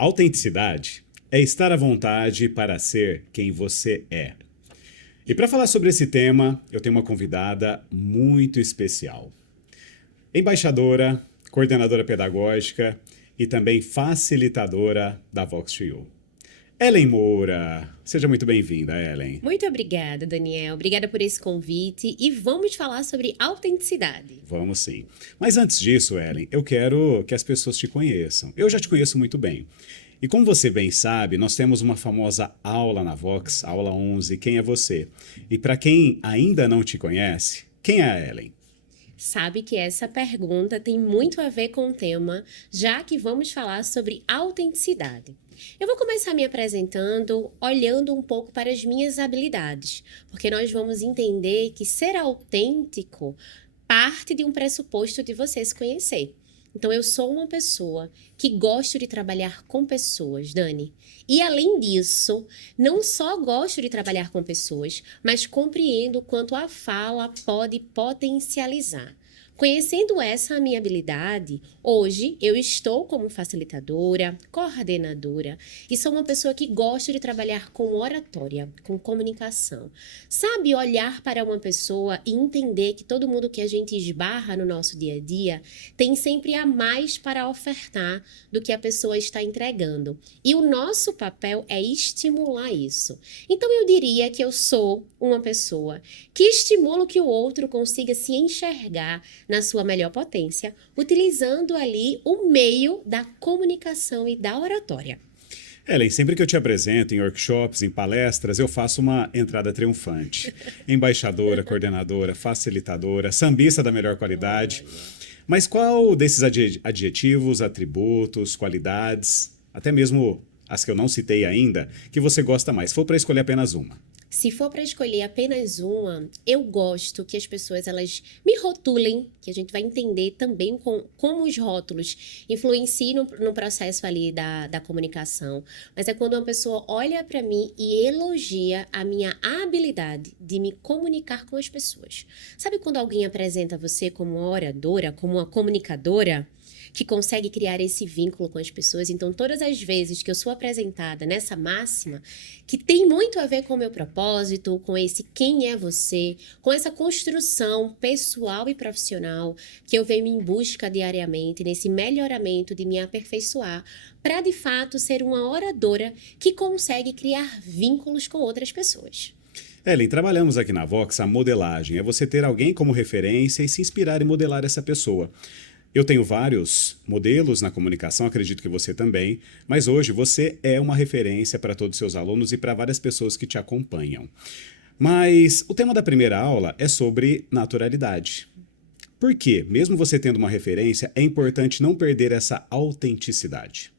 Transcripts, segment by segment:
Autenticidade é estar à vontade para ser quem você é. E para falar sobre esse tema, eu tenho uma convidada muito especial. Embaixadora, coordenadora pedagógica e também facilitadora da Vox2U. Ellen Moura. Seja muito bem-vinda, Ellen. Muito obrigada, Daniel. Obrigada por esse convite e vamos falar sobre autenticidade. Vamos sim. Mas antes disso, Ellen, eu quero que as pessoas te conheçam. Eu já te conheço muito bem. E como você bem sabe, nós temos uma famosa aula na Vox, aula 11, Quem é Você? E para quem ainda não te conhece, quem é a Ellen? Sabe que essa pergunta tem muito a ver com o tema, já que vamos falar sobre autenticidade. Eu vou começar me apresentando olhando um pouco para as minhas habilidades, porque nós vamos entender que ser autêntico parte de um pressuposto de você se conhecer. Então, eu sou uma pessoa que gosto de trabalhar com pessoas, Dani. E, além disso, não só gosto de trabalhar com pessoas, mas compreendo quanto a fala pode potencializar. Conhecendo essa minha habilidade, hoje eu estou como facilitadora, coordenadora e sou uma pessoa que gosta de trabalhar com oratória, com comunicação. Sabe, olhar para uma pessoa e entender que todo mundo que a gente esbarra no nosso dia a dia tem sempre a mais para ofertar do que a pessoa está entregando. E o nosso papel é estimular isso. Então eu diria que eu sou uma pessoa que estimula que o outro consiga se enxergar na sua melhor potência, utilizando ali o meio da comunicação e da oratória. Ellen, sempre que eu te apresento em workshops, em palestras, eu faço uma entrada triunfante. Embaixadora, coordenadora, facilitadora, sambista da melhor qualidade. Mas qual desses adjetivos, atributos, qualidades, até mesmo as que eu não citei ainda, que você gosta mais? Se for para escolher apenas uma. Se for para escolher apenas uma, eu gosto que as pessoas elas me rotulem, que a gente vai entender também como os rótulos influenciam no processo ali da comunicação. Mas é quando uma pessoa olha para mim e elogia a minha habilidade de me comunicar com as pessoas. Sabe quando alguém apresenta você como uma oradora, como uma comunicadora? Que consegue criar esse vínculo com as pessoas. Então, todas as vezes que eu sou apresentada nessa máxima, que tem muito a ver com o meu propósito, com esse quem é você, com essa construção pessoal e profissional que eu venho em busca diariamente, nesse melhoramento de me aperfeiçoar, para de fato ser uma oradora que consegue criar vínculos com outras pessoas. Ellen, trabalhamos aqui na Vox a modelagem. É você ter alguém como referência e se inspirar e modelar essa pessoa. Eu tenho vários modelos na comunicação, acredito que você também, mas hoje você é uma referência para todos os seus alunos e para várias pessoas que te acompanham. Mas o tema da primeira aula é sobre naturalidade. Por quê? Mesmo você tendo uma referência, é importante não perder essa autenticidade.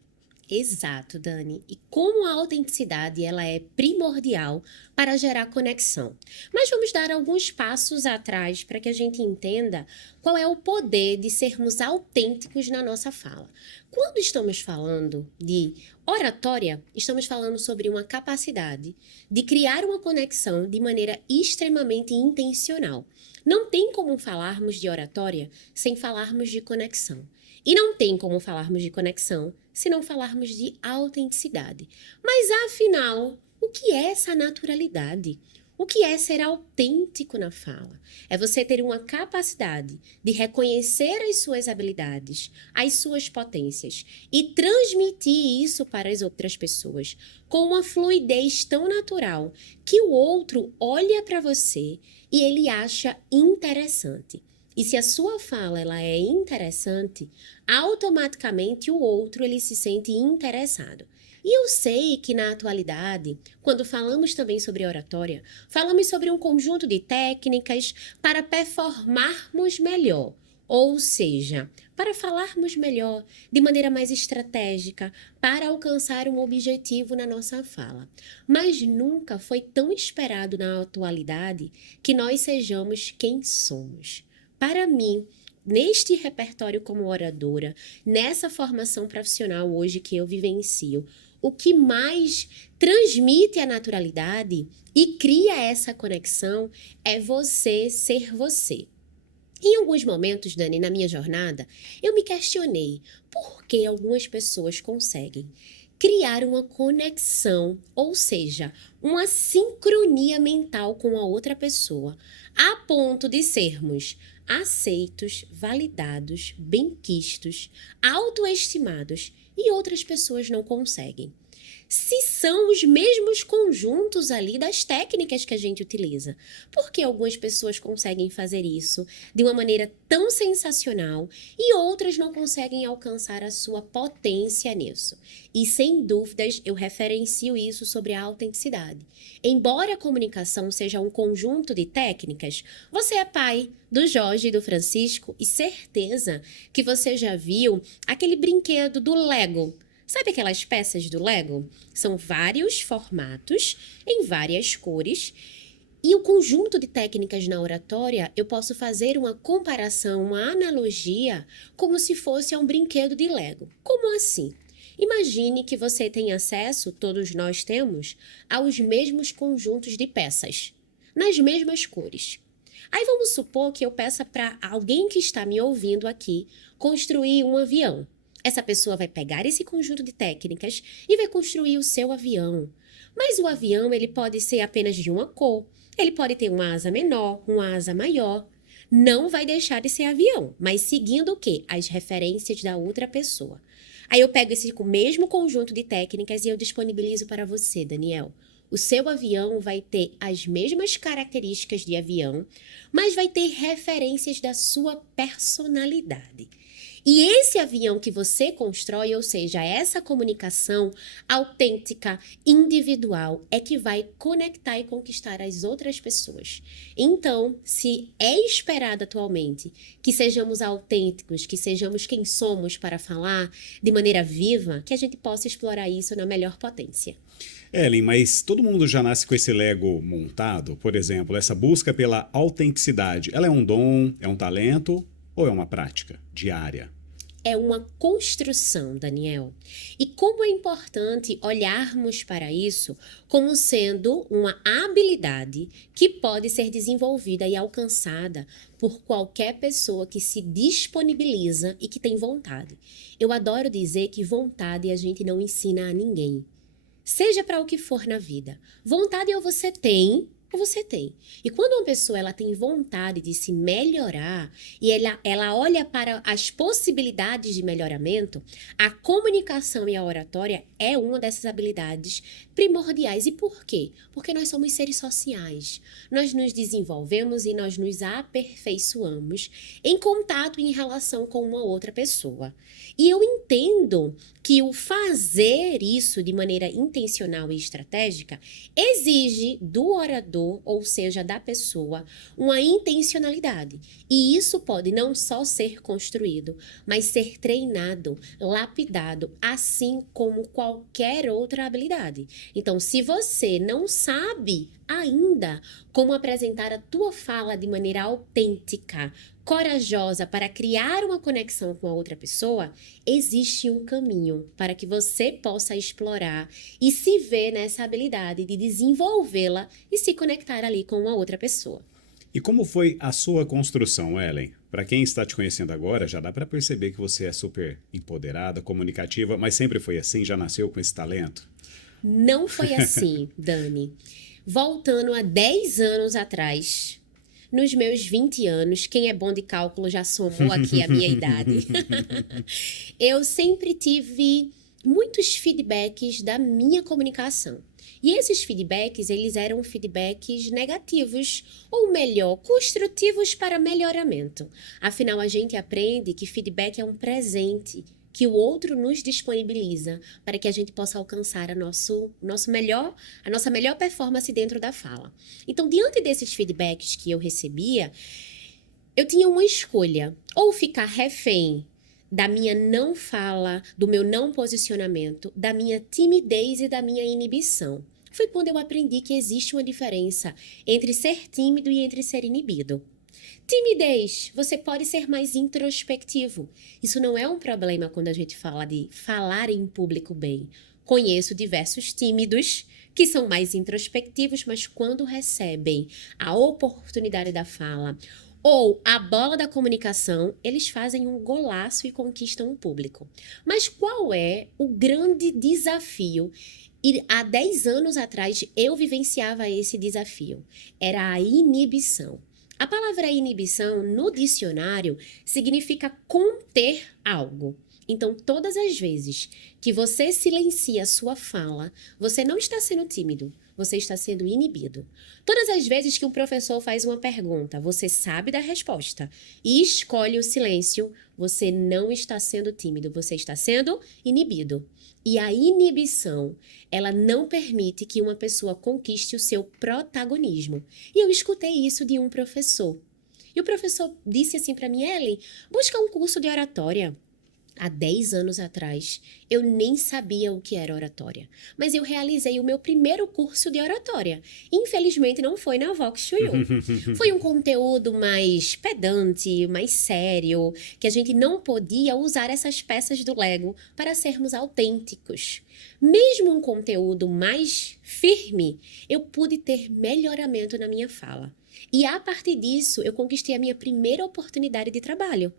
Exato, Dani. E como a autenticidade ela é primordial para gerar conexão. Mas vamos dar alguns passos atrás para que a gente entenda qual é o poder de sermos autênticos na nossa fala. Quando estamos falando de oratória, estamos falando sobre uma capacidade de criar uma conexão de maneira extremamente intencional. Não tem como falarmos de oratória sem falarmos de conexão. E não tem como falarmos de conexão se não falarmos de autenticidade. Mas, afinal, o que é essa naturalidade? O que é ser autêntico na fala? É você ter uma capacidade de reconhecer as suas habilidades, as suas potências e transmitir isso para as outras pessoas com uma fluidez tão natural que o outro olha para você e ele acha interessante. E se a sua fala ela é interessante, automaticamente o outro ele se sente interessado. E eu sei que na atualidade, quando falamos também sobre oratória, falamos sobre um conjunto de técnicas para performarmos melhor, ou seja, para falarmos melhor, de maneira mais estratégica, para alcançar um objetivo na nossa fala. Mas nunca foi tão esperado na atualidade que nós sejamos quem somos. Para mim, neste repertório como oradora, nessa formação profissional hoje que eu vivencio, o que mais transmite a naturalidade e cria essa conexão é você ser você. Em alguns momentos, Dani, na minha jornada, eu me questionei por que algumas pessoas conseguem criar uma conexão, ou seja, uma sincronia mental com a outra pessoa, a ponto de sermos aceitos, validados, benquistos, autoestimados e outras pessoas não conseguem. Se são os mesmos conjuntos ali das técnicas que a gente utiliza. Porque algumas pessoas conseguem fazer isso de uma maneira tão sensacional e outras não conseguem alcançar a sua potência nisso. E sem dúvidas eu referencio isso sobre a autenticidade. Embora a comunicação seja um conjunto de técnicas, você é pai do Jorge e do Francisco e certeza que você já viu aquele brinquedo do Lego. Sabe aquelas peças do Lego? São vários formatos, em várias cores. E o conjunto de técnicas na oratória, eu posso fazer uma comparação, uma analogia, como se fosse a um brinquedo de Lego. Como assim? Imagine que você tem acesso, todos nós temos, aos mesmos conjuntos de peças, nas mesmas cores. Aí vamos supor que eu peça para alguém que está me ouvindo aqui construir um avião. Essa pessoa vai pegar esse conjunto de técnicas e vai construir o seu avião. Mas o avião ele pode ser apenas de uma cor. Ele pode ter uma asa menor, uma asa maior. Não vai deixar de ser avião, mas seguindo o quê? As referências da outra pessoa. Aí eu pego esse mesmo conjunto de técnicas e eu disponibilizo para você, Daniel. O seu avião vai ter as mesmas características de avião, mas vai ter referências da sua personalidade. E esse avião que você constrói, ou seja, essa comunicação autêntica, individual, é que vai conectar e conquistar as outras pessoas. Então, se é esperado atualmente que sejamos autênticos, que sejamos quem somos para falar de maneira viva, que a gente possa explorar isso na melhor potência. Ellen, mas todo mundo já nasce com esse Lego montado? Por exemplo, essa busca pela autenticidade, ela é um dom, é um talento ou é uma prática diária? É uma construção, Daniel. E como é importante olharmos para isso como sendo uma habilidade que pode ser desenvolvida e alcançada por qualquer pessoa que se disponibiliza e que tem vontade. Eu adoro dizer que vontade a gente não ensina a ninguém. Seja para o que for na vida. Vontade ou você tem, ou você tem. E quando uma pessoa ela tem vontade de se melhorar e ela olha para as possibilidades de melhoramento, a comunicação e a oratória é uma dessas habilidades primordiais. E por quê? Porque nós somos seres sociais. Nós nos desenvolvemos e nós nos aperfeiçoamos em contato e em relação com uma outra pessoa. E eu entendo que o fazer isso de maneira intencional e estratégica exige do orador, ou seja, da pessoa, uma intencionalidade. E isso pode não só ser construído, mas ser treinado, lapidado, assim como qualquer outra habilidade. Então, se você não sabe ainda como apresentar a tua fala de maneira autêntica, corajosa para criar uma conexão com a outra pessoa, existe um caminho para que você possa explorar e se ver nessa habilidade de desenvolvê-la e se conectar ali com uma outra pessoa. E como foi a sua construção, Ellen? Para quem está te conhecendo agora, já dá para perceber que você é super empoderada, comunicativa, mas sempre foi assim? Já nasceu com esse talento? Não foi assim, Dani. Voltando a 10 anos atrás, nos meus 20 anos, quem é bom de cálculo já somou aqui a minha idade. Eu sempre tive muitos feedbacks da minha comunicação. E esses feedbacks, eles eram feedbacks negativos, ou melhor, construtivos para melhoramento. Afinal, a gente aprende que feedback é um presente que o outro nos disponibiliza para que a gente possa alcançar a nossa melhor performance dentro da fala. Então, diante desses feedbacks que eu recebia, eu tinha uma escolha, ou ficar refém da minha não fala, do meu não posicionamento, da minha timidez e da minha inibição. Foi quando eu aprendi que existe uma diferença entre ser tímido e entre ser inibido. Timidez, você pode ser mais introspectivo. Isso não é um problema quando a gente fala de falar em público bem. Conheço diversos tímidos que são mais introspectivos, mas quando recebem a oportunidade da fala, ou a bola da comunicação, eles fazem um golaço e conquistam o público. Mas qual é o grande desafio? E há 10 anos atrás eu vivenciava esse desafio. Era a inibição. A palavra inibição no dicionário significa conter algo. Então, todas as vezes que você silencia a sua fala, você não está sendo tímido, você está sendo inibido. Todas as vezes que um professor faz uma pergunta, você sabe da resposta e escolhe o silêncio, você não está sendo tímido, você está sendo inibido. E a inibição, ela não permite que uma pessoa conquiste o seu protagonismo. E eu escutei isso de um professor. E o professor disse assim para mim, Ellen, busca um curso de oratória. Há 10 anos atrás, eu nem sabia o que era oratória, mas eu realizei o meu primeiro curso de oratória. Infelizmente, não foi na Vox Chuyu. Foi um conteúdo mais pedante, mais sério, que a gente não podia usar essas peças do Lego para sermos autênticos. Mesmo um conteúdo mais firme, eu pude ter melhoramento na minha fala. E a partir disso, eu conquistei a minha primeira oportunidade de trabalho.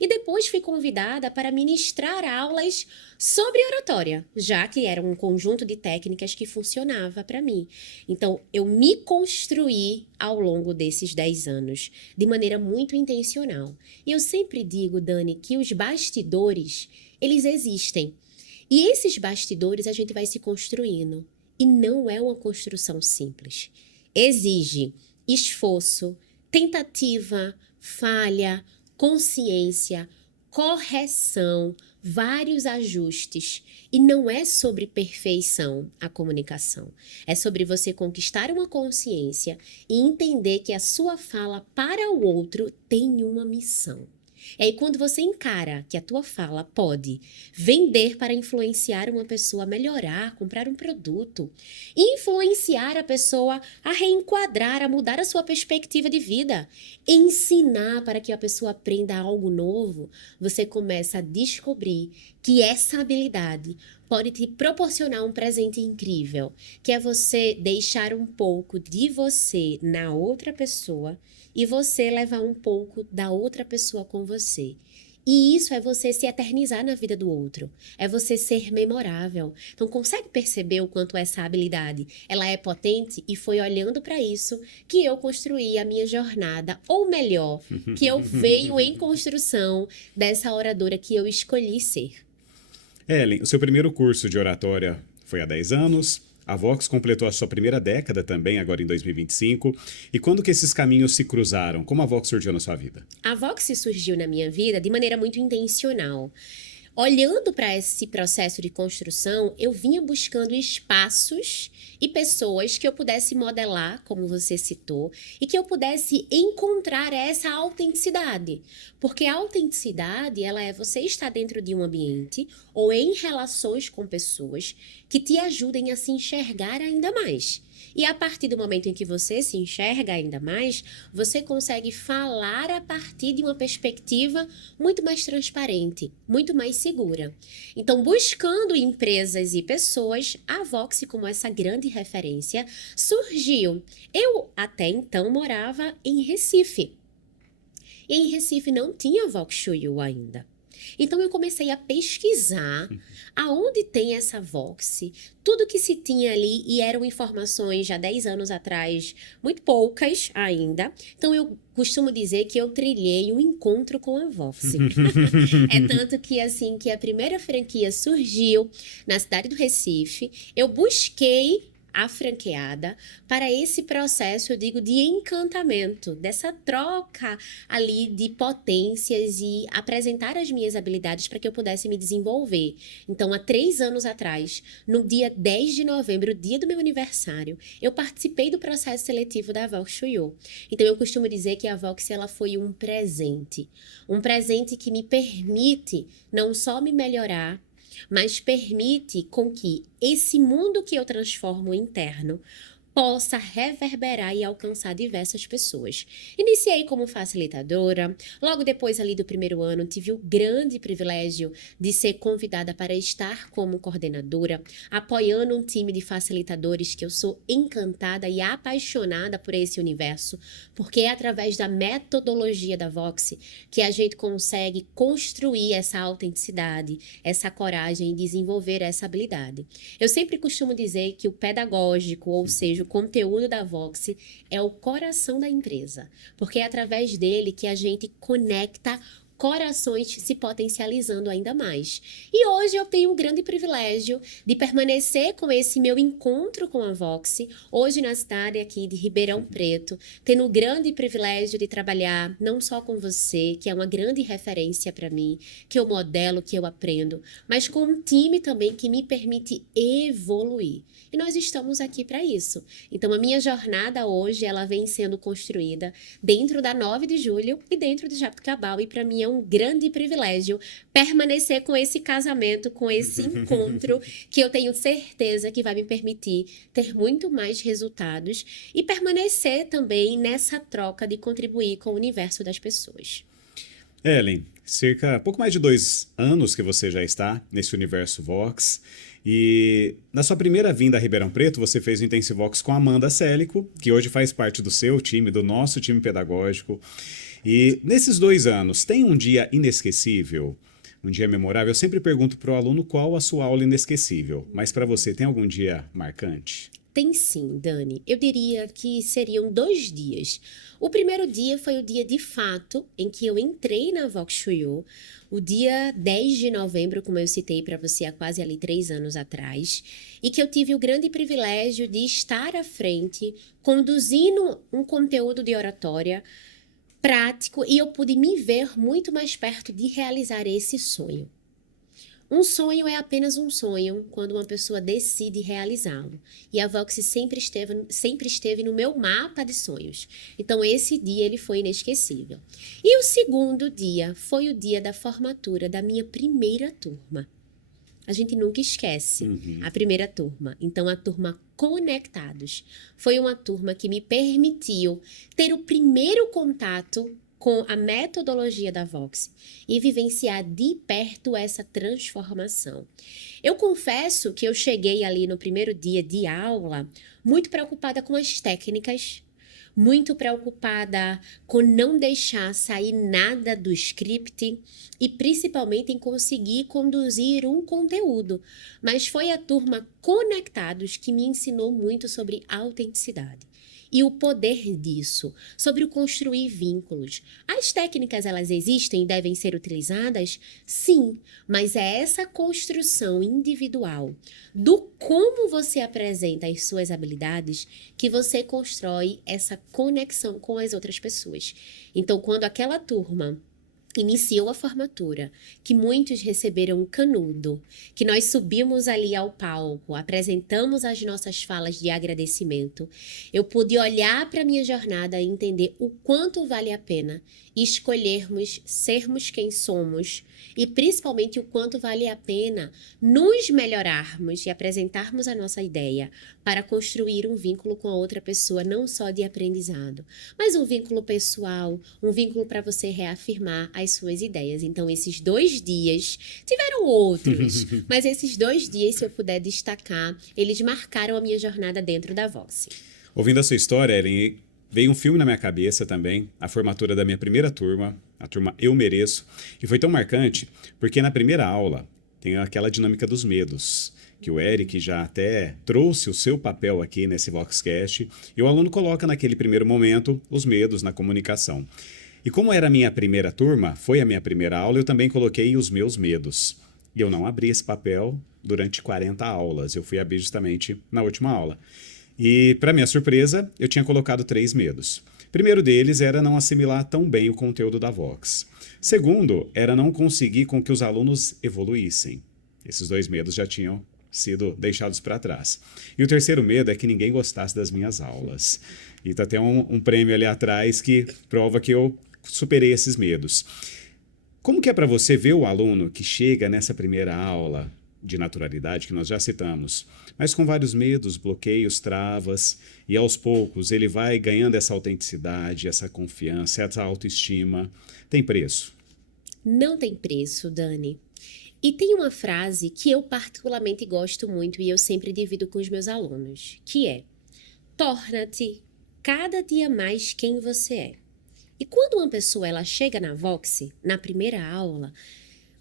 E depois fui convidada para ministrar aulas sobre oratória, já que era um conjunto de técnicas que funcionava para mim. Então, eu me construí ao longo desses 10 anos, de maneira muito intencional. E eu sempre digo, Dani, que os bastidores, eles existem. E esses bastidores a gente vai se construindo. E não é uma construção simples. Exige esforço, tentativa, falha, consciência, correção, vários ajustes. E não é sobre perfeição a comunicação. É sobre você conquistar uma consciência e entender que a sua fala para o outro tem uma missão. E aí, quando você encara que a tua fala pode vender para influenciar uma pessoa a melhorar, comprar um produto, influenciar a pessoa a reenquadrar, a mudar a sua perspectiva de vida, ensinar para que a pessoa aprenda algo novo, você começa a descobrir que essa habilidade pode te proporcionar um presente incrível, que é você deixar um pouco de você na outra pessoa e você levar um pouco da outra pessoa com você. E isso é você se eternizar na vida do outro. É você ser memorável. Então, consegue perceber o quanto essa habilidade ela é potente? E foi olhando para isso que eu construí a minha jornada, ou melhor, que eu venho em construção dessa oradora que eu escolhi ser. Ellen, o seu primeiro curso de oratória foi há 10 anos. A Vox completou a sua primeira década também, agora em 2025. E quando que esses caminhos se cruzaram? Como a Vox surgiu na sua vida? A Vox surgiu na minha vida de maneira muito intencional. Olhando para esse processo de construção, eu vinha buscando espaços e pessoas que eu pudesse modelar, como você citou, e que eu pudesse encontrar essa autenticidade. Porque a autenticidade, ela é você estar dentro de um ambiente ou em relações com pessoas que te ajudem a se enxergar ainda mais. E a partir do momento em que você se enxerga ainda mais, você consegue falar a partir de uma perspectiva muito mais transparente, muito mais segura. Então, buscando empresas e pessoas, a Vox, como essa grande referência, surgiu. Eu até então morava em Recife. E em Recife não tinha Vox Chuyu ainda. Então, eu comecei a pesquisar aonde tem essa Vox, tudo que se tinha ali, e eram informações já 10 anos atrás, muito poucas ainda. Então, eu costumo dizer que eu trilhei um encontro com a Vox. É tanto que, assim, que a primeira franquia surgiu na cidade do Recife, eu busquei a franqueada para esse processo, eu digo, de encantamento, dessa troca ali de potências e apresentar as minhas habilidades para que eu pudesse me desenvolver. Então, há 3 anos atrás, no dia 10 de novembro, dia do meu aniversário, eu participei do processo seletivo da Vox Chuyu. Então, eu costumo dizer que a Vox, ela foi um presente que me permite não só me melhorar, mas permite com que esse mundo que eu transformo interno possa reverberar e alcançar diversas pessoas. Iniciei como facilitadora, logo depois ali do primeiro ano tive o grande privilégio de ser convidada para estar como coordenadora, apoiando um time de facilitadores que eu sou encantada e apaixonada por esse universo, porque é através da metodologia da Voxy que a gente consegue construir essa autenticidade, essa coragem e desenvolver essa habilidade. Eu sempre costumo dizer que o pedagógico, ou seja, o conteúdo da Voxy, é o coração da empresa, porque é através dele que a gente conecta corações se potencializando ainda mais. E hoje eu tenho o grande privilégio de permanecer com esse meu encontro com a Voxy, hoje na cidade aqui de Ribeirão Preto, tendo o grande privilégio de trabalhar não só com você, que é uma grande referência para mim, que eu modelo, que eu aprendo, mas com um time também que me permite evoluir. E nós estamos aqui para isso. Então, a minha jornada hoje, ela vem sendo construída dentro da 9 de julho e dentro de Jaboticabal. E para mim é um grande privilégio permanecer com esse casamento, com esse encontro, que eu tenho certeza que vai me permitir ter muito mais resultados e permanecer também nessa troca de contribuir com o universo das pessoas. Ellen, pouco mais de 2 anos que você já está nesse universo Vox. E na sua primeira vinda a Ribeirão Preto, você fez o Intensivox com a Amanda Célico, que hoje faz parte do seu time, do nosso time pedagógico. E nesses 2 anos, tem um dia inesquecível? Um dia memorável? Eu sempre pergunto para o aluno qual a sua aula inesquecível. Mas para você, tem algum dia marcante? Tem sim, Dani. Eu diria que seriam 2 dias. O primeiro dia foi o dia de fato em que eu entrei na Vox Chuyu, o dia 10 de novembro, como eu citei para você há quase ali 3 anos atrás, e que eu tive o grande privilégio de estar à frente, conduzindo um conteúdo de oratória prático, e eu pude me ver muito mais perto de realizar esse sonho. Um sonho é apenas um sonho quando uma pessoa decide realizá-lo. E a Voxy sempre esteve no meu mapa de sonhos. Então, esse dia ele foi inesquecível. E o segundo dia foi o dia da formatura da minha primeira turma. A gente nunca esquece a primeira turma. Então, a turma Conectados foi uma turma que me permitiu ter o primeiro contato com a metodologia da Voxy e vivenciar de perto essa transformação. Eu confesso que eu cheguei ali no primeiro dia de aula muito preocupada com as técnicas, muito preocupada com não deixar sair nada do script e principalmente em conseguir conduzir um conteúdo. Mas foi a turma Conectados que me ensinou muito sobre autenticidade. E o poder disso, sobre o construir vínculos. As técnicas, elas existem e devem ser utilizadas? Sim, mas é essa construção individual do como você apresenta as suas habilidades que você constrói essa conexão com as outras pessoas. Então, quando aquela turma iniciou a formatura, que muitos receberam um canudo, que nós subimos ali ao palco, apresentamos as nossas falas de agradecimento, eu pude olhar para a minha jornada e entender o quanto vale a pena escolhermos sermos quem somos e principalmente o quanto vale a pena nos melhorarmos e apresentarmos a nossa ideia para construir um vínculo com a outra pessoa, não só de aprendizado, mas um vínculo pessoal, um vínculo para você reafirmar as suas ideias. Então, esses 2 dias, tiveram outros, mas esses 2 dias, se eu puder destacar, eles marcaram a minha jornada dentro da Voxy. Ouvindo a sua história, Ellen, veio um filme na minha cabeça também, a formatura da minha primeira turma, a turma Eu Mereço, e foi tão marcante porque na primeira aula tem aquela dinâmica dos medos, que o Eric já até trouxe o seu papel aqui nesse Voxcast, e o aluno coloca naquele primeiro momento os medos na comunicação. E como era a minha primeira turma, foi a minha primeira aula, eu também coloquei os meus medos. E eu não abri esse papel durante 40 aulas, eu fui abrir justamente na última aula. E, para minha surpresa, eu tinha colocado 3 medos. O primeiro deles era não assimilar tão bem o conteúdo da Vox. Segundo, era não conseguir com que os alunos evoluíssem. Esses 2 medos já tinham sido deixados para trás. E o terceiro medo é que ninguém gostasse das minhas aulas. E tá até um prêmio ali atrás que prova que eu superei esses medos. Como que é para você ver o aluno que chega nessa primeira aula de naturalidade que nós já citamos, mas com vários medos, bloqueios, travas, e aos poucos ele vai ganhando essa autenticidade, essa confiança, essa autoestima. Tem preço? Não tem preço, Dani. E tem uma frase que eu particularmente gosto muito e eu sempre divido com os meus alunos, que é: torna-te cada dia mais quem você é. E quando uma pessoa ela chega na Vox, na primeira aula,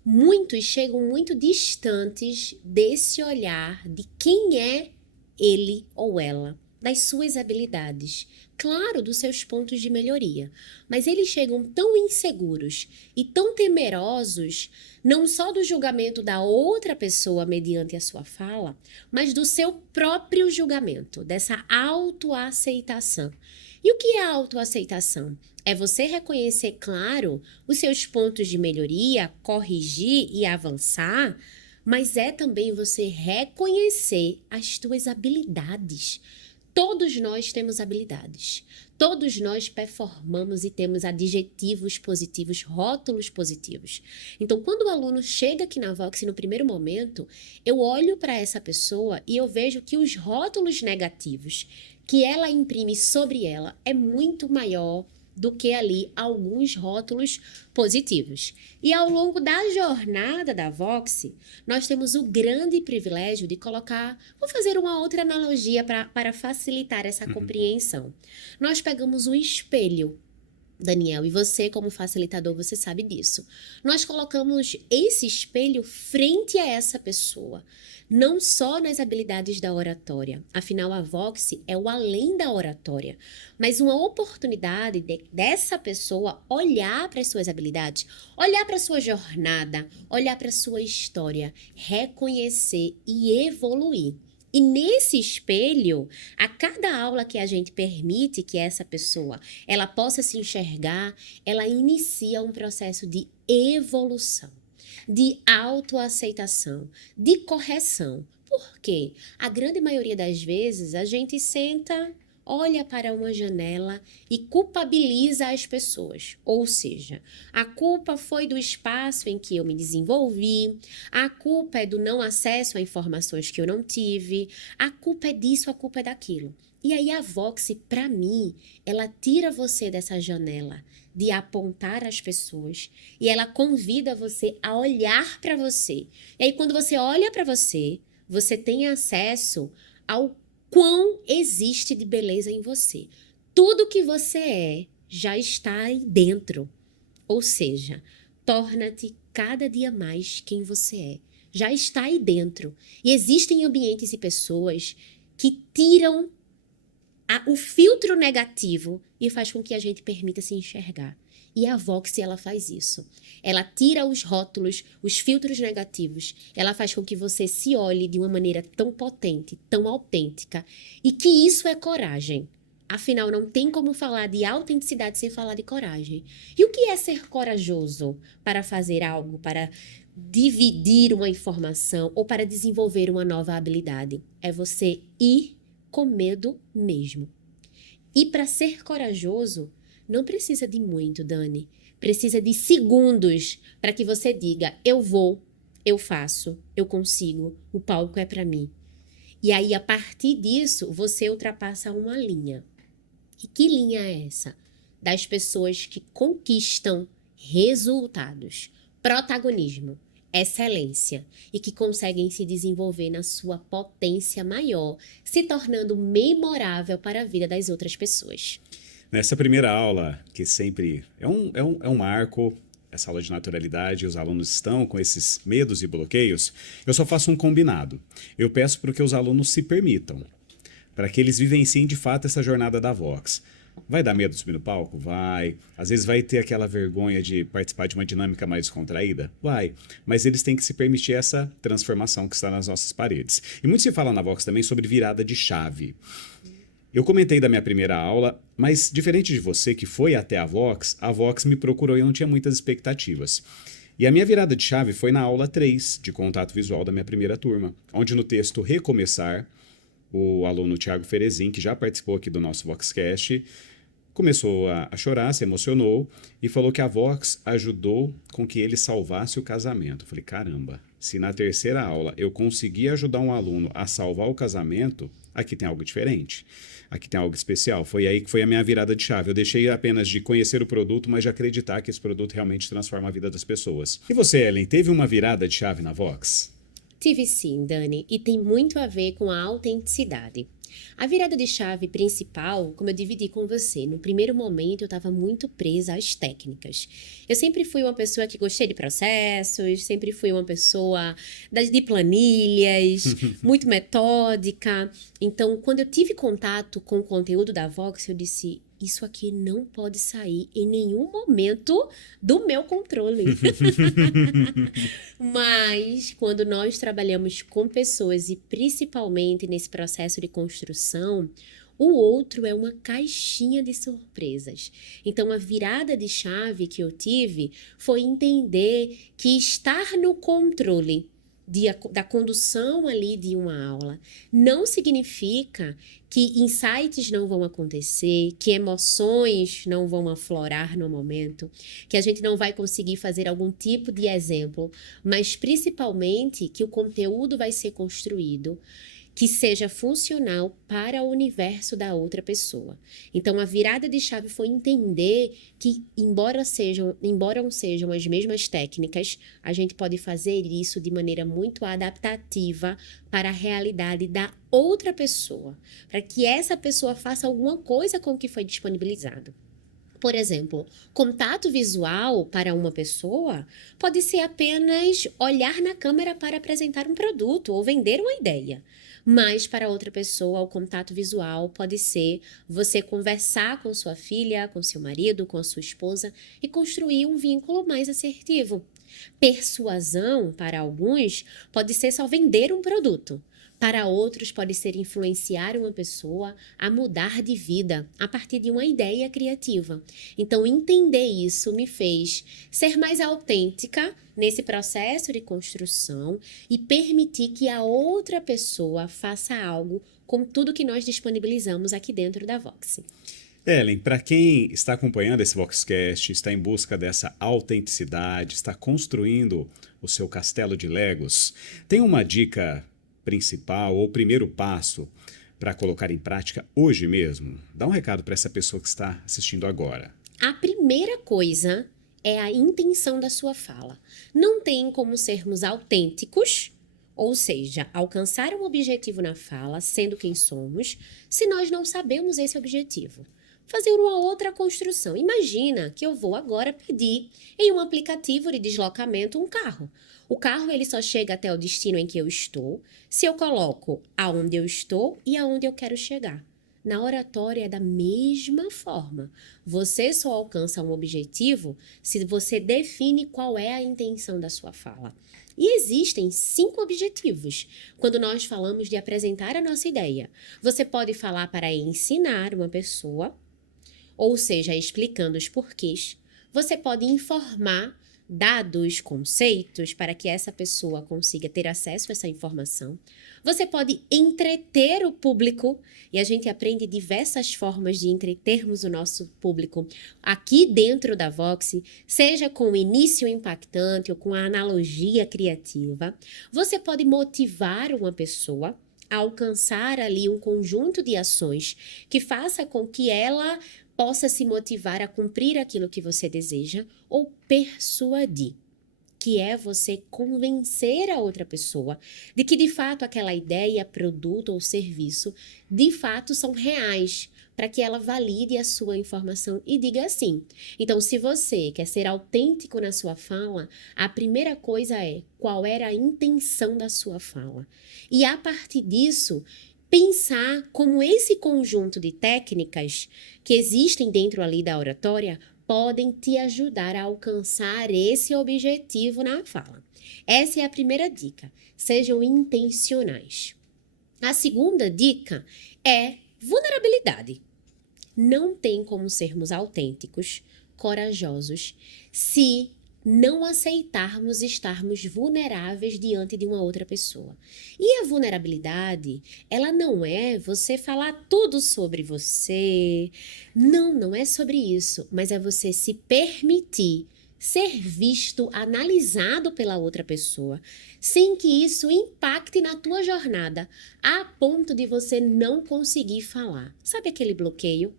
muitos chegam muito distantes desse olhar de quem é ele ou ela, das suas habilidades, claro, dos seus pontos de melhoria. Mas eles chegam tão inseguros e tão temerosos, não só do julgamento da outra pessoa mediante a sua fala, mas do seu próprio julgamento, dessa autoaceitação. E o que é a autoaceitação? É você reconhecer, claro, os seus pontos de melhoria, corrigir e avançar, mas é também você reconhecer as tuas habilidades. Todos nós temos habilidades. Todos nós performamos e temos adjetivos positivos, rótulos positivos. Então, quando o aluno chega aqui na Vox no primeiro momento, eu olho para essa pessoa e eu vejo que os rótulos negativos que ela imprime sobre ela é muito maior do que ali alguns rótulos positivos. E ao longo da jornada da Vox, nós temos o grande privilégio de colocar, vou fazer uma outra analogia para facilitar essa compreensão. Nós pegamos um espelho, Daniel, e você como facilitador, você sabe disso. Nós colocamos esse espelho frente a essa pessoa, não só nas habilidades da oratória. Afinal, a Vox é o além da oratória, mas uma oportunidade dessa pessoa olhar para as suas habilidades, olhar para a sua jornada, olhar para a sua história, reconhecer e evoluir. E nesse espelho, a cada aula que a gente permite que essa pessoa ela possa se enxergar, ela inicia um processo de evolução, de autoaceitação, de correção. Por quê? A grande maioria das vezes a gente senta, olha para uma janela e culpabiliza as pessoas. Ou seja, a culpa foi do espaço em que eu me desenvolvi, a culpa é do não acesso a informações que eu não tive, a culpa é disso, a culpa é daquilo. E aí a Vox, para mim, ela tira você dessa janela de apontar as pessoas e ela convida você a olhar para você. E aí quando você olha para você, você tem acesso ao quão existe de beleza em você. Tudo que você é já está aí dentro. Ou seja, torna-te cada dia mais quem você é. Já está aí dentro. E existem ambientes e pessoas que tiram o filtro negativo e faz com que a gente permita se enxergar. E a Vox, ela faz isso. Ela tira os rótulos, os filtros negativos. Ela faz com que você se olhe de uma maneira tão potente, tão autêntica. E que isso é coragem. Afinal, não tem como falar de autenticidade sem falar de coragem. E o que é ser corajoso para fazer algo, para dividir uma informação ou para desenvolver uma nova habilidade? É você ir com medo mesmo. E para ser corajoso, não precisa de muito, Dani. Precisa de segundos para que você diga: eu vou, eu faço, eu consigo, o palco é para mim. E aí, a partir disso, você ultrapassa uma linha. E que linha é essa? Das pessoas que conquistam resultados, protagonismo, excelência e que conseguem se desenvolver na sua potência maior, se tornando memorável para a vida das outras pessoas. Nessa primeira aula, que sempre é um marco, essa aula de naturalidade, os alunos estão com esses medos e bloqueios, eu só faço um combinado. Eu peço para que os alunos se permitam, para que eles vivenciem de fato essa jornada da Vox. Vai dar medo de subir no palco? Vai. Às vezes vai ter aquela vergonha de participar de uma dinâmica mais descontraída? Vai. Mas eles têm que se permitir essa transformação que está nas nossas paredes. E muito se fala na Vox também sobre virada de chave. Eu comentei da minha primeira aula, mas diferente de você que foi até a Vox me procurou e eu não tinha muitas expectativas. E a minha virada de chave foi na aula 3 de contato visual da minha primeira turma, onde no texto Recomeçar, o aluno Thiago Ferezin, que já participou aqui do nosso Voxcast, começou a chorar, se emocionou e falou que a Vox ajudou com que ele salvasse o casamento. Eu falei, caramba, Se na terceira aula eu conseguir ajudar um aluno a salvar o casamento, aqui tem algo diferente. Aqui tem algo especial. Foi aí que foi a minha virada de chave. Eu deixei apenas de conhecer o produto, mas de acreditar que esse produto realmente transforma a vida das pessoas. E você, Ellen, teve uma virada de chave na Vox? Tive sim, Dani, e tem muito a ver com a autenticidade. A virada de chave principal, como eu dividi com você, no primeiro momento eu estava muito presa às técnicas. Eu sempre fui uma pessoa que gostei de processos, sempre fui uma pessoa de planilhas, muito metódica. Então, quando eu tive contato com o conteúdo da Vox, eu disse: isso aqui não pode sair em nenhum momento do meu controle. Mas, quando nós trabalhamos com pessoas e principalmente nesse processo de construção, o outro é uma caixinha de surpresas. Então, a virada de chave que eu tive foi entender que estar no controle da condução ali de uma aula não significa que insights não vão acontecer, que emoções não vão aflorar no momento, que a gente não vai conseguir fazer algum tipo de exemplo, mas principalmente que o conteúdo vai ser construído que seja funcional para o universo da outra pessoa. Então, a virada de chave foi entender que, embora sejam as mesmas técnicas, a gente pode fazer isso de maneira muito adaptativa para a realidade da outra pessoa, para que essa pessoa faça alguma coisa com o que foi disponibilizado. Por exemplo, contato visual para uma pessoa pode ser apenas olhar na câmera para apresentar um produto ou vender uma ideia. Mas para outra pessoa, o contato visual pode ser você conversar com sua filha, com seu marido, com a sua esposa e construir um vínculo mais assertivo. Persuasão, para alguns, pode ser só vender um produto. Para outros, pode ser influenciar uma pessoa a mudar de vida a partir de uma ideia criativa. Então, entender isso me fez ser mais autêntica nesse processo de construção e permitir que a outra pessoa faça algo com tudo que nós disponibilizamos aqui dentro da Vox. Ellen, para quem está acompanhando esse Voxcast, está em busca dessa autenticidade, está construindo o seu castelo de Legos, tem uma dica principal ou primeiro passo para colocar em prática hoje mesmo? Dá um recado para essa pessoa que está assistindo agora. A primeira coisa é a intenção da sua fala. Não tem como sermos autênticos, ou seja, alcançar um objetivo na fala, sendo quem somos, se nós não sabemos esse objetivo. Fazer uma outra construção. Imagina que eu vou agora pedir em um aplicativo de deslocamento um carro. O carro ele só chega até o destino em que eu estou, se eu coloco aonde eu estou e aonde eu quero chegar. Na oratória é da mesma forma. Você só alcança um objetivo se você define qual é a intenção da sua fala. E existem 5 objetivos quando nós falamos de apresentar a nossa ideia. Você pode falar para ensinar uma pessoa, ou seja, explicando os porquês. Você pode informar dados, conceitos, para que essa pessoa consiga ter acesso a essa informação. Você pode entreter o público, e a gente aprende diversas formas de entretermos o nosso público aqui dentro da Vox, seja com o início impactante ou com a analogia criativa. Você pode motivar uma pessoa a alcançar ali um conjunto de ações que faça com que ela possa se motivar a cumprir aquilo que você deseja, ou persuadir, que é você convencer a outra pessoa de que de fato aquela ideia, produto ou serviço de fato são reais, para que ela valide a sua informação e diga assim. Então, se você quer ser autêntico na sua fala, a primeira coisa é qual era a intenção da sua fala. E a partir disso, pensar como esse conjunto de técnicas que existem dentro ali da oratória podem te ajudar a alcançar esse objetivo na fala. Essa é a primeira dica. Sejam intencionais. A segunda dica é vulnerabilidade. Não tem como sermos autênticos, corajosos, se não aceitarmos estarmos vulneráveis diante de uma outra pessoa. E a vulnerabilidade, ela não é você falar tudo sobre você. Não é sobre isso. Mas é você se permitir ser visto, analisado pela outra pessoa, sem que isso impacte na tua jornada, a ponto de você não conseguir falar. Sabe aquele bloqueio?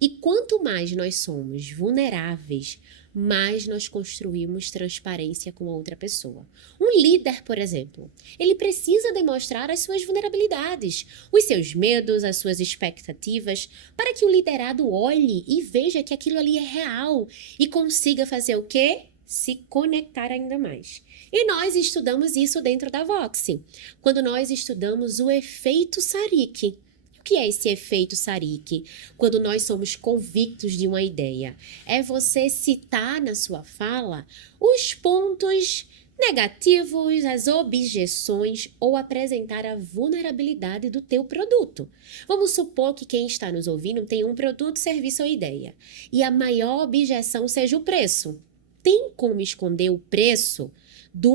E quanto mais nós somos vulneráveis, mais nós construímos transparência com a outra pessoa. Um líder, por exemplo, ele precisa demonstrar as suas vulnerabilidades, os seus medos, as suas expectativas, para que o liderado olhe e veja que aquilo ali é real e consiga fazer o quê? Se conectar ainda mais. E nós estudamos isso dentro da Voxy, quando nós estudamos o efeito Saric. O que é esse efeito Saric? Quando nós somos convictos de uma ideia. É você citar na sua fala os pontos negativos, as objeções ou apresentar a vulnerabilidade do teu produto. Vamos supor que quem está nos ouvindo tem um produto, serviço ou ideia e a maior objeção seja o preço. Tem como esconder o preço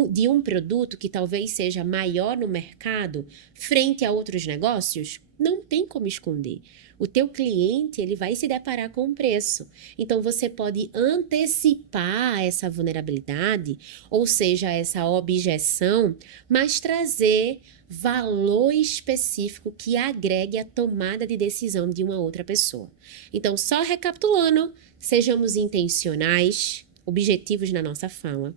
de um produto que talvez seja maior no mercado frente a outros negócios? Não tem como esconder. O teu cliente, ele vai se deparar com o preço. Então, você pode antecipar essa vulnerabilidade, ou seja, essa objeção, mas trazer valor específico que agregue a tomada de decisão de uma outra pessoa. Então, só recapitulando, sejamos intencionais, objetivos na nossa fala.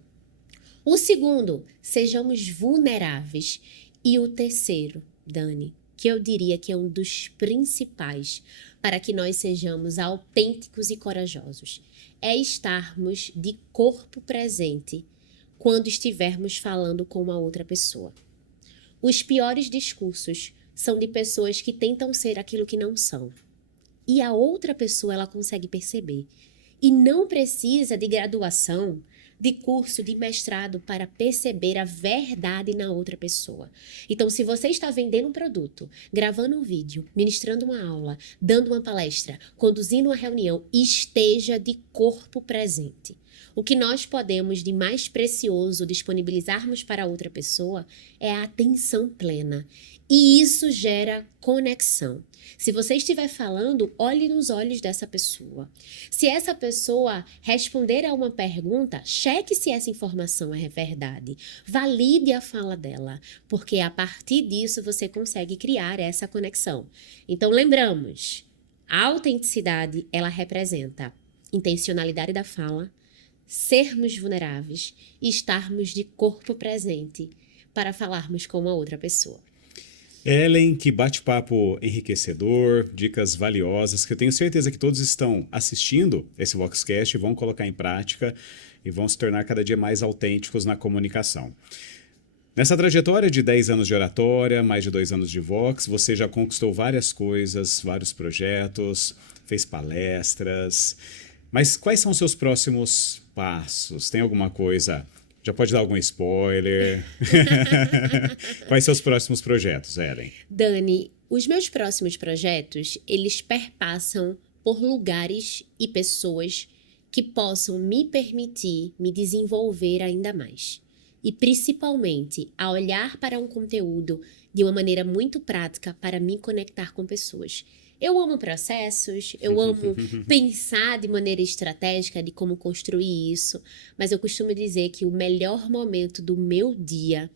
O segundo, sejamos vulneráveis. E o terceiro, Dani, que eu diria que é um dos principais para que nós sejamos autênticos e corajosos, é estarmos de corpo presente quando estivermos falando com uma outra pessoa. Os piores discursos são de pessoas que tentam ser aquilo que não são. E a outra pessoa, ela consegue perceber. E não precisa de graduação, de curso, de mestrado para perceber a verdade na outra pessoa. Então, se você está vendendo um produto, gravando um vídeo, ministrando uma aula, dando uma palestra, conduzindo uma reunião, esteja de corpo presente. O que nós podemos de mais precioso disponibilizarmos para a outra pessoa é a atenção plena. E isso gera conexão. Se você estiver falando, olhe nos olhos dessa pessoa. Se essa pessoa responder a uma pergunta, cheque se essa informação é verdade. Valide a fala dela, porque a partir disso você consegue criar essa conexão. Então, lembramos, a autenticidade, ela representa intencionalidade da fala, sermos vulneráveis e estarmos de corpo presente para falarmos com uma outra pessoa. Ellen, que bate-papo enriquecedor, dicas valiosas, que eu tenho certeza que todos estão assistindo esse Voxcast e vão colocar em prática e vão se tornar cada dia mais autênticos na comunicação. Nessa trajetória de 10 anos de oratória, mais de 2 anos de Vox, você já conquistou várias coisas, vários projetos, fez palestras. Mas quais são os seus próximos passos? Tem alguma coisa? Já pode dar algum spoiler? Quais são os próximos projetos, Ellen? Dani, os meus próximos projetos, eles perpassam por lugares e pessoas que possam me permitir me desenvolver ainda mais. E principalmente a olhar para um conteúdo de uma maneira muito prática para me conectar com pessoas. Eu amo processos, eu amo pensar de maneira estratégica de como construir isso, mas eu costumo dizer que o melhor momento do meu dia,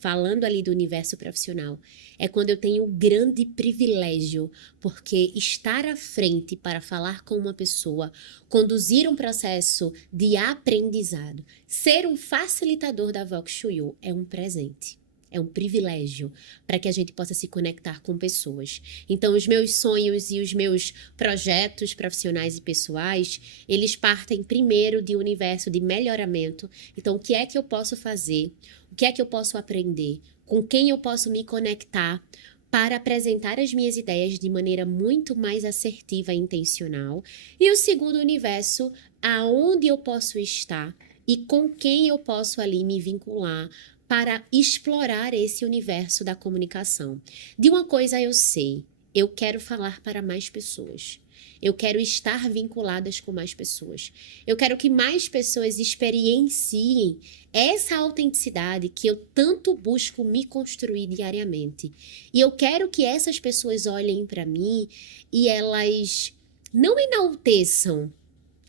falando ali do universo profissional, é quando eu tenho o grande privilégio, porque estar à frente para falar com uma pessoa, conduzir um processo de aprendizado, ser um facilitador da Vox Chuyu é um presente. É um privilégio para que a gente possa se conectar com pessoas. Então, os meus sonhos e os meus projetos profissionais e pessoais, eles partem primeiro de um universo de melhoramento. Então, o que é que eu posso fazer? O que é que eu posso aprender? Com quem eu posso me conectar para apresentar as minhas ideias de maneira muito mais assertiva e intencional? E o segundo universo, aonde eu posso estar e com quem eu posso ali me vincular para explorar esse universo da comunicação. De uma coisa eu sei, eu quero falar para mais pessoas. Eu quero estar vinculadas com mais pessoas. Eu quero que mais pessoas experienciem essa autenticidade que eu tanto busco me construir diariamente. E eu quero que essas pessoas olhem para mim e elas não enalteçam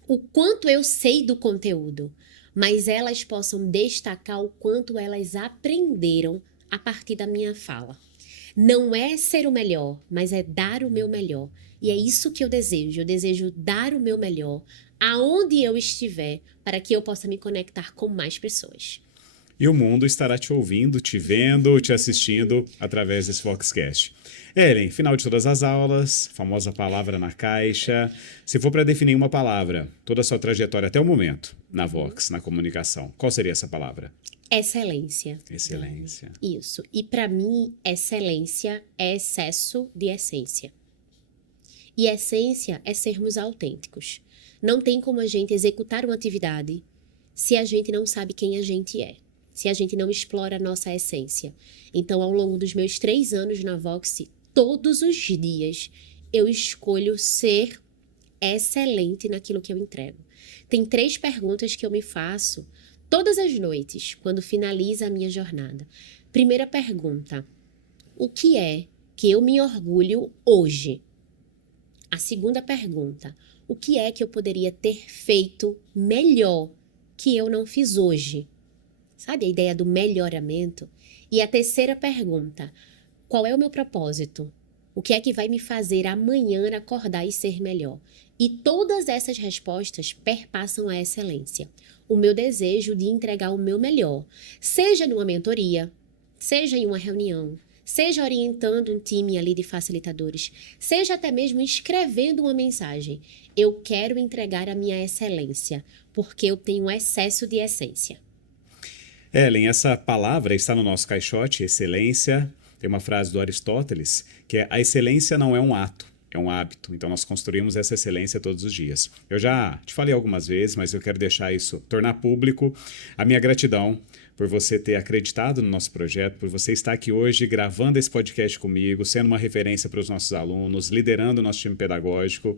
o quanto eu sei do conteúdo, mas elas possam destacar o quanto elas aprenderam a partir da minha fala. Não é ser o melhor, mas é dar o meu melhor. E é isso que eu desejo. Eu desejo dar o meu melhor aonde eu estiver para que eu possa me conectar com mais pessoas. E o mundo estará te ouvindo, te vendo, te assistindo através desse Voxcast. Ellen, final de todas as aulas, famosa palavra na caixa. Se for para definir uma palavra, toda a sua trajetória até o momento, na Vox, na comunicação, qual seria essa palavra? Excelência. Excelência. Isso. E para mim, excelência é excesso de essência. E essência é sermos autênticos. Não tem como a gente executar uma atividade se a gente não sabe quem a gente é. Se a gente não explora a nossa essência. Então, ao longo dos meus 3 anos na Vox, todos os dias eu escolho ser excelente naquilo que eu entrego. Tem 3 perguntas que eu me faço todas as noites, quando finaliza a minha jornada. Primeira pergunta: o que é que eu me orgulho hoje? A segunda pergunta: o que é que eu poderia ter feito melhor que eu não fiz hoje? Sabe a ideia do melhoramento? E a terceira pergunta: qual é o meu propósito? O que é que vai me fazer amanhã acordar e ser melhor? E todas essas respostas perpassam a excelência. O meu desejo de entregar o meu melhor, seja numa mentoria, seja em uma reunião, seja orientando um time ali de facilitadores, seja até mesmo escrevendo uma mensagem. Eu quero entregar a minha excelência, porque eu tenho um excesso de essência. Ellen, essa palavra está no nosso caixote, excelência. Tem uma frase do Aristóteles que é: a excelência não é um ato, é um hábito. Então nós construímos essa excelência todos os dias. Eu já te falei algumas vezes, mas eu quero deixar isso, tornar público a minha gratidão por você ter acreditado no nosso projeto, por você estar aqui hoje gravando esse podcast comigo, sendo uma referência para os nossos alunos, liderando o nosso time pedagógico.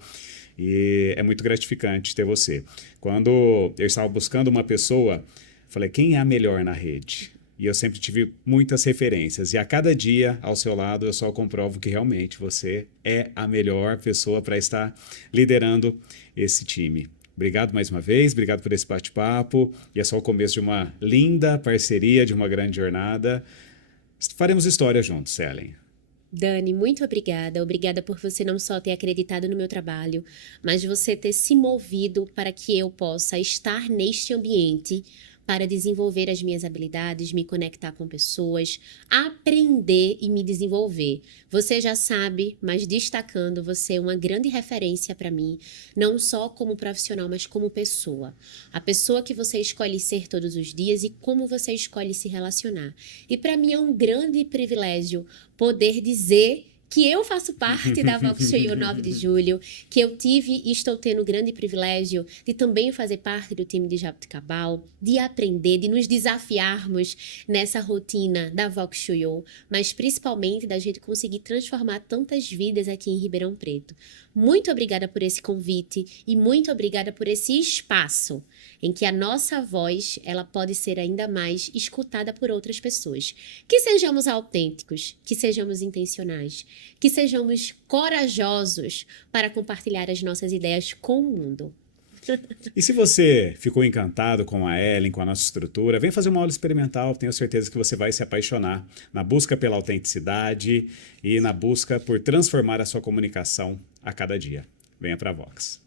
E é muito gratificante ter você. Quando eu estava buscando uma pessoa, falei: quem é a melhor na rede? E eu sempre tive muitas referências. E a cada dia, ao seu lado, eu só comprovo que realmente você é a melhor pessoa para estar liderando esse time. Obrigado mais uma vez, obrigado por esse bate-papo. E é só o começo de uma linda parceria, de uma grande jornada. Faremos história juntos, Ellen. Dani, muito obrigada. Obrigada por você não só ter acreditado no meu trabalho, mas você ter se movido para que eu possa estar neste ambiente para desenvolver as minhas habilidades, me conectar com pessoas, aprender e me desenvolver. Você já sabe, mas destacando, você é uma grande referência para mim, não só como profissional, mas como pessoa. A pessoa que você escolhe ser todos os dias e como você escolhe se relacionar. E para mim é um grande privilégio poder dizer que eu faço parte da Vox Show 9 de julho, que eu tive e estou tendo o grande privilégio de também fazer parte do time de Jaboticabal, de aprender, de nos desafiarmos nessa rotina da Vox Show, mas principalmente da gente conseguir transformar tantas vidas aqui em Ribeirão Preto. Muito obrigada por esse convite e muito obrigada por esse espaço em que a nossa voz ela pode ser ainda mais escutada por outras pessoas. Que sejamos autênticos, que sejamos intencionais, que sejamos corajosos para compartilhar as nossas ideias com o mundo. E se você ficou encantado com a Ellen, com a nossa estrutura, vem fazer uma aula experimental. Tenho certeza que você vai se apaixonar na busca pela autenticidade e na busca por transformar a sua comunicação a cada dia. Venha para a Vox.